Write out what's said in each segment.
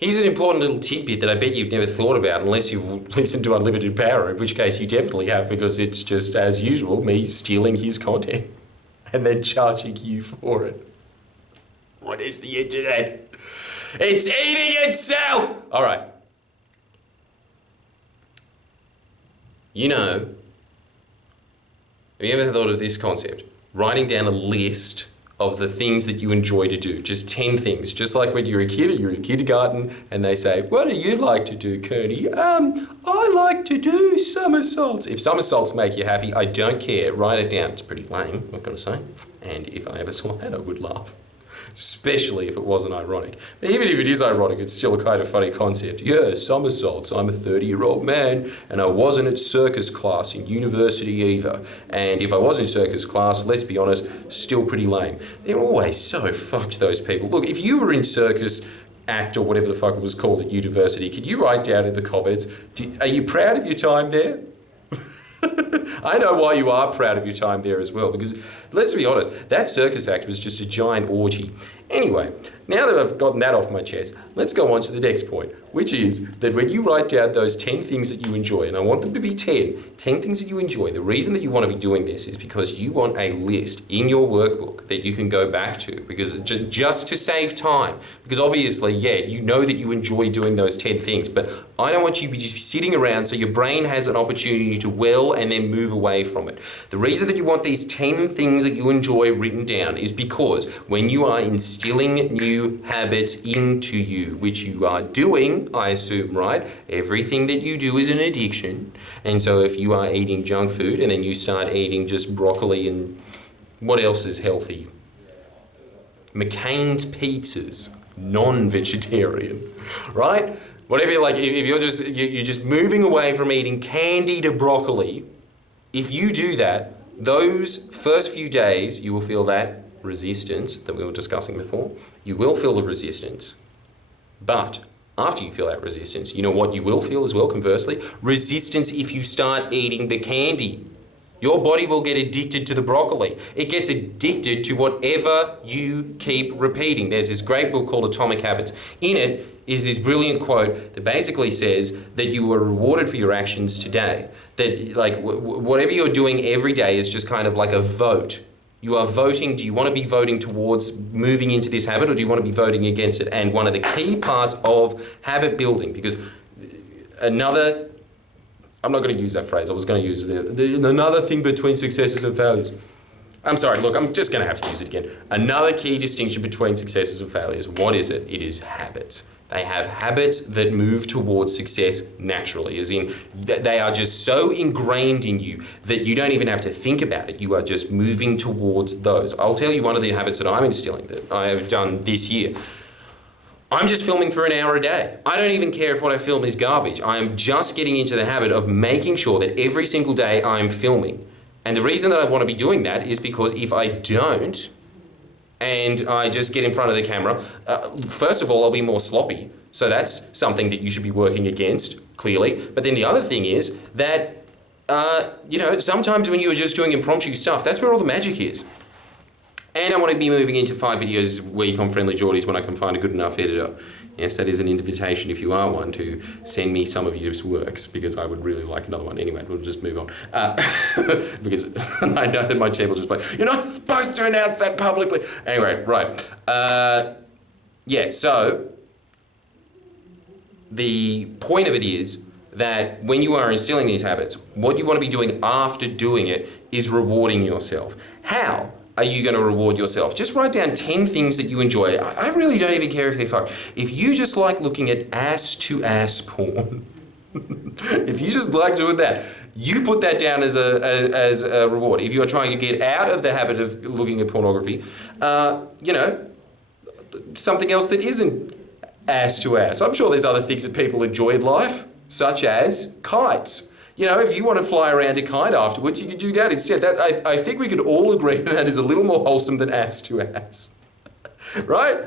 Here's an important little tidbit that I bet you've never thought about unless you've listened to Unlimited Power, in which case you definitely have, because it's just, as usual, me stealing his content and then charging you for it. What is the internet? It's eating itself! All right. You know, have you ever thought of this concept? Writing down a list of the things that you enjoy to do. Just 10 things. Just like when you're a kid and you're in kindergarten and they say, what do you like to do, Kearney? I like to do somersaults. If somersaults make you happy, I don't care. Write it down. It's pretty lame, I've got to say. And if I ever saw that, I would laugh. Especially if it wasn't ironic. But even if it is ironic, it's still a kind of funny concept. Yeah, somersaults. I'm a 30-year-old man and I wasn't at circus class in university either. And if I was in circus class, let's be honest, still pretty lame. They're always so fucked, those people. Look, if you were in circus act or whatever the fuck it was called at university, could you write down in the comments, are you proud of your time there? I know why you are proud of your time there as well, because let's be honest, that circus act was just a giant orgy. Anyway, now that I've gotten that off my chest, let's go on to the next point, which is that when you write down those 10 things that you enjoy, and I want them to be 10 things that you enjoy, the reason that you want to be doing this is because you want a list in your workbook that you can go back to, because just to save time, because obviously, yeah, you know that you enjoy doing those 10 things, but I don't want you to be just sitting around so your brain has an opportunity to well and then move away from it. The reason that you want these 10 things that you enjoy written down is because when you are instilling new habits into you, which you are doing, I assume, right? Everything that you do is an addiction. And so if you are eating junk food and then you start eating just broccoli and what else is healthy? McCain's pizzas, non-vegetarian, right? Whatever, like if you're just moving away from eating candy to broccoli, if you do that, those first few days you will feel that resistance that we were discussing before. You will feel the resistance. But after you feel that resistance, you know what you will feel as well, conversely? Resistance if you start eating the candy. Your body will get addicted to the broccoli. It gets addicted to whatever you keep repeating. There's this great book called Atomic Habits. In it is this brilliant quote that basically says that you are rewarded for your actions today. That like whatever you're doing every day is just kind of like a vote. You are voting, do you want to be voting towards moving into this habit or do you want to be voting against it? And one of the key parts of habit building, because I'm not going to use that phrase, I was going to use another thing between successes and failures. I'm sorry, look, I'm just going to have to use it again. Another key distinction between successes and failures, what is it? It is habits. They have habits that move towards success naturally, as in they are just so ingrained in you that you don't even have to think about it. You are just moving towards those. I'll tell you one of the habits that I'm instilling that I have done this year. I'm just filming for an hour a day. I don't even care if what I film is garbage. I am just getting into the habit of making sure that every single day I'm filming. And the reason that I want to be doing that is because if I don't, and I just get in front of the camera, first of all, I'll be more sloppy. So that's something that you should be working against, clearly. But then the other thing is that, sometimes when you're just doing impromptu stuff, that's where all the magic is. And I want to be moving into 5 videos a week on Friendly Geordies when I can find a good enough editor. Yes, that is an invitation, if you are one, to send me some of your works, because I would really like another one. Anyway, we'll just move on. Because I know that my team will just be like, you're not supposed to announce that publicly. Anyway, right. So the point of it is that when you are instilling these habits, what you want to be doing after doing it is rewarding yourself. How are you going to reward yourself? Just write down 10 things that you enjoy. I really don't even care if they're fucked. If you just like looking at ass-to-ass porn, if you just like doing that, you put that down as a reward. If you are trying to get out of the habit of looking at pornography, something else that isn't ass-to-ass. I'm sure there's other things that people enjoy in life, such as kites. You know, if you want to fly around a kite afterwards, you could do that instead. I think we could all agree that is a little more wholesome than ass to ass. Right?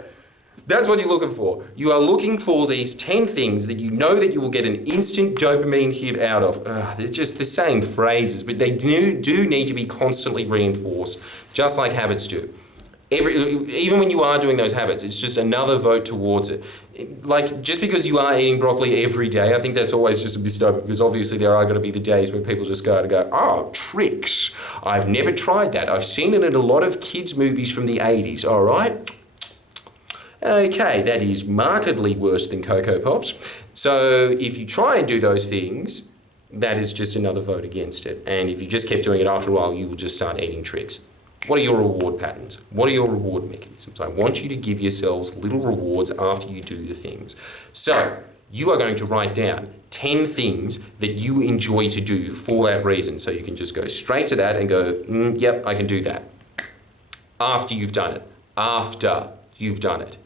That's what you're looking for. You are looking for these 10 things that you know that you will get an instant dopamine hit out of. They're just the same phrases, but they do need to be constantly reinforced, just like habits do. Even when you are doing those habits, it's just another vote towards it. Like, just because you are eating broccoli every day, I think that's always just a misnomer, because obviously there are going to be the days when people just go, oh, tricks. I've never tried that. I've seen it in a lot of kids' movies from the 80s, all right? Okay, that is markedly worse than Cocoa Pops. So if you try and do those things, that is just another vote against it. And if you just kept doing it, after a while, you will just start eating tricks. What are your reward patterns? What are your reward mechanisms? I want you to give yourselves little rewards after you do the things. So you are going to write down 10 things that you enjoy to do for that reason. So you can just go straight to that and go, yep, I can do that. After you've done it. After you've done it.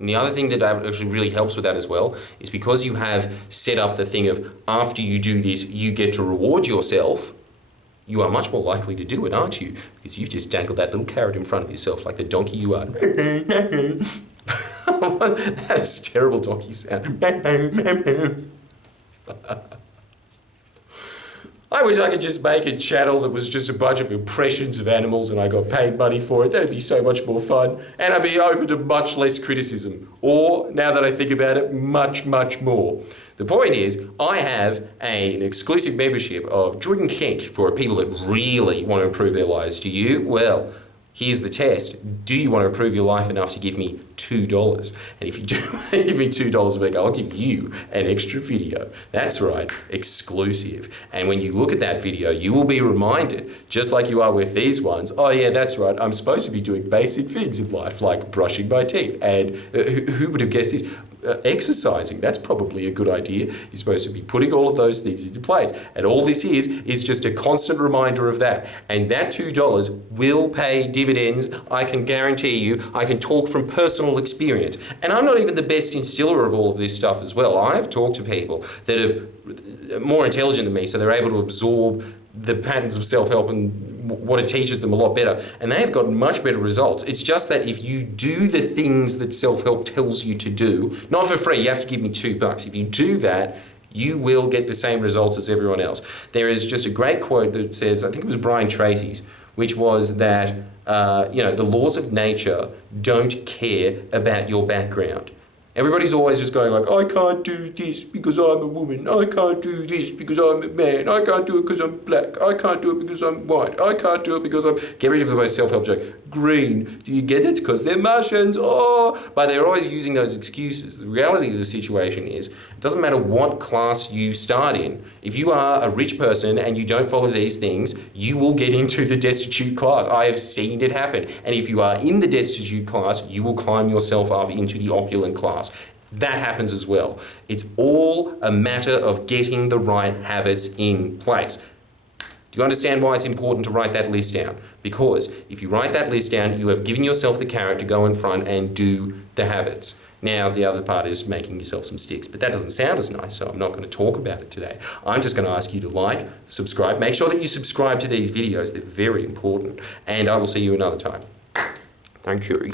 And the other thing that actually really helps with that as well is because you have set up the thing of after you do this, you get to reward yourself. You are much more likely to do it, aren't you? Because you've just dangled that little carrot in front of yourself like the donkey you are. That's a terrible donkey sound. I wish I could just make a channel that was just a bunch of impressions of animals and I got paid money for it. That'd be so much more fun. And I'd be open to much less criticism. Or, now that I think about it, much, much more. The point is, I have an exclusive membership of Jordan Kent for people that really want to improve their lives. Do you? Well, here's the test. Do you want to improve your life enough to give me $2? And if you do give me $2 a week, I'll give you an extra video. That's right, exclusive. And when you look at that video, you will be reminded, just like you are with these ones, oh yeah, that's right, I'm supposed to be doing basic things in life, like brushing my teeth. And who would have guessed this? Exercising, that's probably a good idea. You're supposed to be putting all of those things into place. And all this is just a constant reminder of that. And that $2 will pay dividends, I can guarantee you. I can talk from personal experience. And I'm not even the best instiller of all of this stuff as well. I've talked to people that are more intelligent than me, so they're able to absorb the patterns of self-help and what it teaches them a lot better. And they have got much better results. It's just that if you do the things that self-help tells you to do, not for free, you have to give me $2. If you do that, you will get the same results as everyone else. There is just a great quote that says, I think it was Brian Tracy's, which was that, the laws of nature don't care about your background. Everybody's always just going like, I can't do this because I'm a woman. I can't do this because I'm a man. I can't do it because I'm black. I can't do it because I'm white. I can't do it because I'm... Get rid of the most self-help joke. Green. Do you get it? Because they're Martians. Oh! But they're always using those excuses. The reality of the situation is, it doesn't matter what class you start in. If you are a rich person and you don't follow these things, you will get into the destitute class. I have seen it happen. And if you are in the destitute class, you will climb yourself up into the opulent class. That happens as well. It's all a matter of getting the right habits in place. Do you understand why it's important to write that list down? Because if you write that list down, you have given yourself the carrot to go in front and do the habits. Now, the other part is making yourself some sticks, but that doesn't sound as nice, so I'm not going to talk about it today. I'm just going to ask you to like, subscribe. Make sure that you subscribe to these videos. They're very important. And I will see you another time. Thank you.